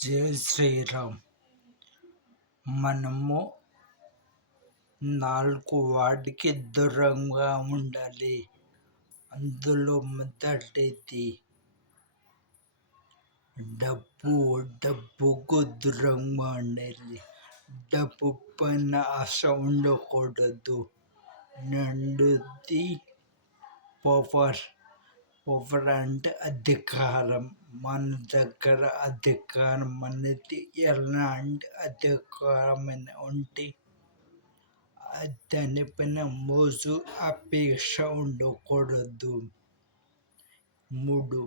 జై శ్రీరామ్. మనము 4 వాటికి దూరంగా ఉండాలి. అందులో మొదటిది డబ్బుకు దూరంగా ఉండాలి. డబ్బు పైన ఆశ ఉండకూడదు. రెండోది పవర్ అంటే అధికారం. మన దగ్గర అధికారం అనేది ఎలాంటి అధికారమైన ఉంటే దానిపైన మోజు అపేక్ష ఉండకూడదు. 3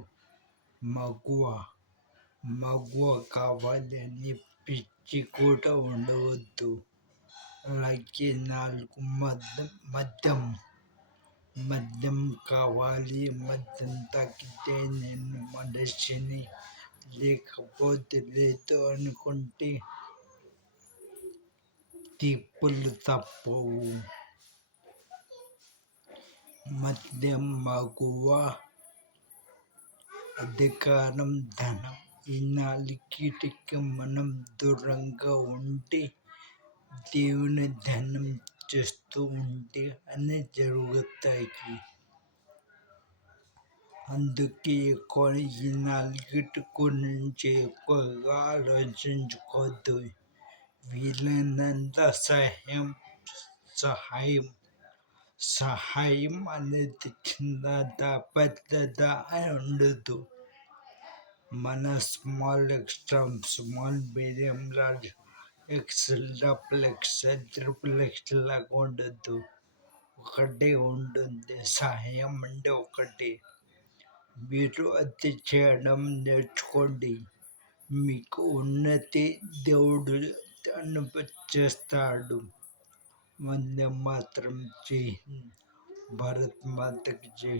మగువ కావాలి అని పిచ్చి కూడా ఉండవద్దు. అలాగే 4 మద్యం కావాలి. మద్యం తాగితే నేను మనిషిని, లేకపోతే లేదు అనుకుంటే తీర్పులు తప్పవు. మద్యం, మగువ, అధికారం, ధనం, ఈ 4టికి మనం దూరంగా ఉంటే దేవుని ధ్యానం చేస్తూ ఉంటే అన్నీ జరుగుతాయి. అందుకే ఈ 4టి గురించి ఎక్కువగా ఆలోచించుకోవద్దు. వీలైనంత సహాయం అనేది చిన్నదా పెద్దదా అని ఉండదు. మన small, extra small, medium, large, XL, double XL, triple XL లాగా ఉండదు. ఒకటే ఉంటుంది. సహాయం అంటే ఒకటి. మీరు అది చేయడం నేర్చుకోండి. మీకు ఉన్నతి దేవుడు చేస్తాడు. వందే మాతరం. జై హింద్. భారత్ మాతకి జై.